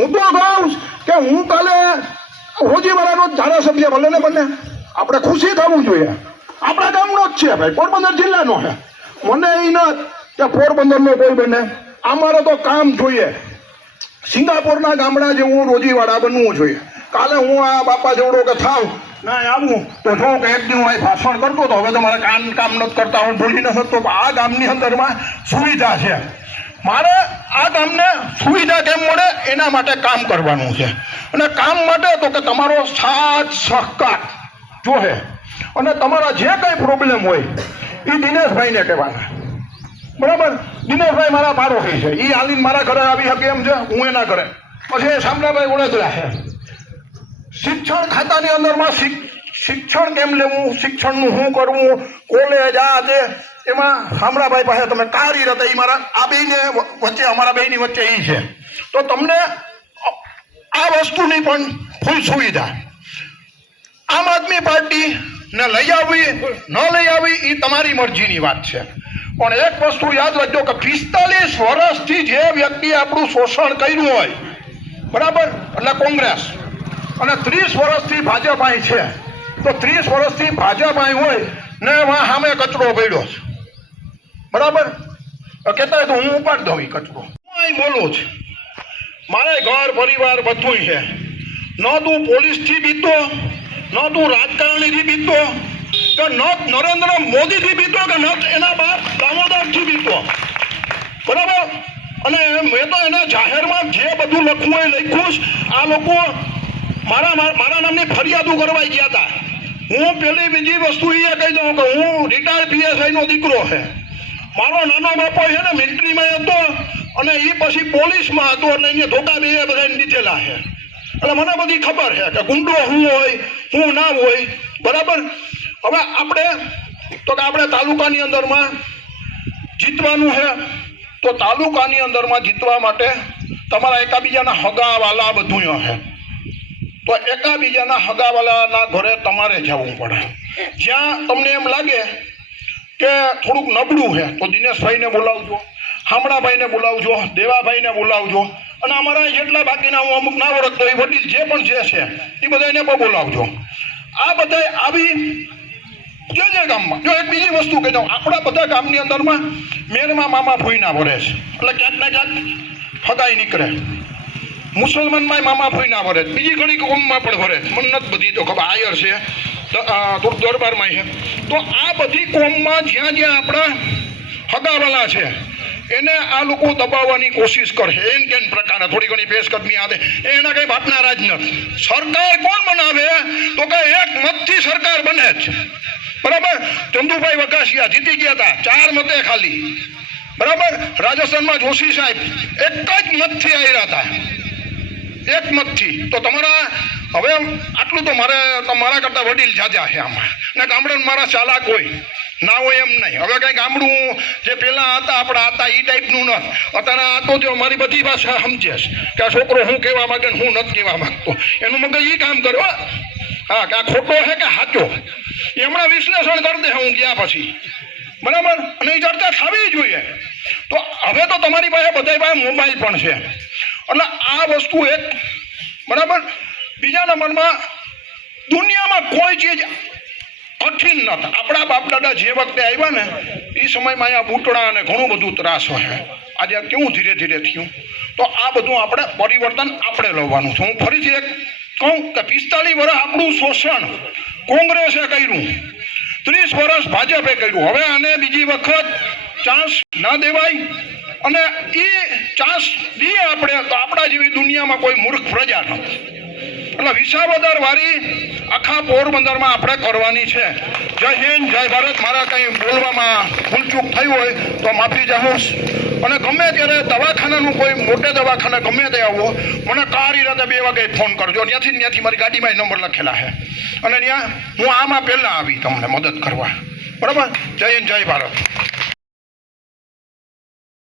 હું તો કહું કે હું કાલે રોજીવાળાનો ધારાસભ્ય ભલે ને બને, આપણે ખુશી થવું જોઈએ. આપણા ગામનો જ છે ભાઈ, પોરબંદર જિલ્લાનો છે. મને એ ન કે પોરબંદરનો કોઈ બને, અમારે તો કામ જોઈએ. સિંગાપોરના ગામડા જેવું રોજીવાળા બનવું જોઈએ. કાલે હું આ બાપા જેવડો કે થાવ ના આવું તો જો કે એક દિવસ ભાષણ કરતો તો હવે તો મારે કામ નથી કરતા, હું ભૂલી ન શકતો. આ ગામની અંદરમાં સુવિધા છે, મારે આ ગામને સુવિધા કેમ મળે એના માટે કામ કરવાનું છે. અને કામ માટે તો કે તમારો સાથ સહકાર જોહે. અને તમારા જે કંઈ પ્રોબ્લેમ હોય એ દિનેશભાઈને કહેવાના, બરાબર? દિનેશભાઈ મારા પાડોશી છે, એ હાલીને મારા ઘરે આવી શકે એમ છે, હું એના ઘરે. પછી શામળાભાઈ વડોદરા છે. શિક્ષણ ખાતાની અંદરમાં શિક્ષણ કેમ લેવું, શિક્ષણનું શું કરવું, કોલેજ આ તે, એમાં શામળાભાઈ પાસે તમે કાર્યરત, એ મારા આ બેને વચ્ચે, અમારા બેની વચ્ચે એ છે. તો તમને આ વસ્તુની પણ ફૂલ સુવિધા. આમ આદમી પાર્ટી ને લઈ આવવી ન લઈ આવવી એ તમારી મરજીની વાત છે. પણ એક વસ્તુ યાદ રાખજો કે 45 વર્ષથી જે વ્યક્તિ આપણું શોષણ કર્યું હોય, બરાબર, એટલે કોંગ્રેસ, અને 30 વર્ષથી ભાજપ અહીં છે, તો 30 વર્ષથી ભાજપ અહીં હોય ને એમાં સામે કચરો પડ્યો છે, બરાબર? કહેતા તો હું ઉપાડ દઉં એ કચરો. હું અહીં બોલું છું, મારે ઘર પરિવાર બધું છે. ન તું પોલીસથી બીતો, ન તું રાજકારણીથી બીતો, કે ન નરેન્દ્ર મોદીથી બીતો, કે ન એના બાપ દામોદરથી બીતો, બરાબર? અને મેં તો એને જાહેરમાં જે બધું લખવું એ લખ્યું. આ લોકો મારા નામની ફરિયાદો કરવા ગયા હતા. હું પેલી બીજી વસ્તુ એ કહી દઉં કે હું રિટાયર્ડ PSI નો દીકરો છે. મારો નાનો બાપો છે ને મિલિટરીમાં હતો અને એ પછી પોલીસમાં હતો, એટલે એને ધોકા બે બધાને દીધેલા છે. એટલે મને બધી ખબર છે કે ગુંડો શું હોય શું ના હોય, બરાબર? હવે આપણે તાલુકાની અંદરમાં જીતવાનું છે, તો તાલુકાની અંદરમાં જીતવા માટે તમારા એકાબીજાના હગા વાલા બધું છે. તો એકાબીજાના હગાવાલાના ઘરે તમારે જવું પડે. જ્યાં તમને એમ લાગે કે થોડુંક નબળું છે તો દિનેશભાઈને બોલાવજો, શામળાભાઈને બોલાવજો, દેવાભાઈને બોલાવજો, અને અમારા જેટલા બાકીના હું અમુક ના ઓળખતો એ વડીલ જે પણ છે એ બધાને પણ બોલાવજો. આ બધા આવી જે ગામમાં જો એક બીજી વસ્તુ કહી દઉં, આપણા બધા ગામની અંદરમાં મેરમાં મામા ફૂઈના ભરે છે, એટલે ક્યાંક ને ક્યાંક હગાઈ નીકળે. મુસલમાનમાં મામા ફૂઈના ભરે, બીજી ઘણી કોમમાં પણ ભરે, મને નથી બધી તો ખબર, આયર છે, દરબારમાં છે. તો આ બધી કોમમાં જ્યાં જ્યાં આપણા હગાવાલા છે એને આ લોકો દબાવવાની કોશિશ કરશે. એમ કેમ પ્રકારે થોડી ઘણી પેશકદમી આવે એના કંઈ બાપનારા જ નથી. સરકાર કોણ બનાવે તો કે એક મતથી સરકાર બને જ, બરાબર? ચંદુભાઈ વકાસિયા જીતી ગયા હતા 4 મતે ખાલી, બરાબર? રાજસ્થાનમાં જોશી સાહેબ એક જ મતથી આવ્યા હતા, એક મતથી. તો તમારા હવે આટલું તો મારા કરતા વડીલ જાજા છે આમાં, ને ગામડામાં મારા ચાલાક હોય ના હોય એમ નહીં. હવે કઈ ગામડું જે પેલા હતા આપણા હતા એ ટાઈપનું નથી. અત્યારે આ તો જો મારી બધી ભાષા સમજે કે આ છોકરો હું કહેવા માંગે ને હું નથી કહેવા માંગતો, એનું મગજ એ કામ કર્યો. હા, કે આ ખોટો છે કે સાચો એ હમણાં વિશ્લેષણ કરી દે હું ગયા પછી, બરાબર? અને એ ચર્ચા થવી જોઈએ. તો હવે તો તમારી પાસે બધા પાસે મોબાઈલ પણ છે, એટલે આ વસ્તુ એક, બરાબર? બીજા નંબરમાં દુનિયામાં કોઈ ચીજ કઠિન નથી. આપણા બાપદાદા જે વખતે આવ્યા ને એ સમયમાં અહીંયા બૂટડા અને ઘણું બધું ત્રાસ હોય. આજે કેવું ધીરે ધીરે થયું. તો આ બધું આપણે પરિવર્તન આપણે લાવવાનું છે. હું ફરીથી એક કહું કે 45 વર્ષ આપણું શોષણ કોંગ્રેસે કર્યું, 30 વર્ષ ભાજપે કર્યું. હવે આને બીજી વખત ચાન્સ ના દેવાય, અને એ ચાન્સ દઈએ આપણે તો આપણા જેવી દુનિયામાં કોઈ મૂર્ખ પ્રજા નથી. એટલે વિસાવદર વાળી આખા પોરબંદરમાં આપણે કરવાની છે. જય હિન્દ, જય ભારત. મારા કંઈ બોલવામાં ભૂલચૂક થઈ હોય તો માફી ચાહું. અને ગમે ત્યારે દવાખાનાનું કોઈ મોટે દવાખાને ગમે તે આવો મને કારી રાતે 2 વાગે ફોન કરજો. ત્યાંથી મારી ગાડીમાં નંબર લખેલા છે, અને ત્યાં હું આમાં પહેલાં આવી તમને મદદ કરવા, બરાબર? જય હિન્દ, જય ભારત.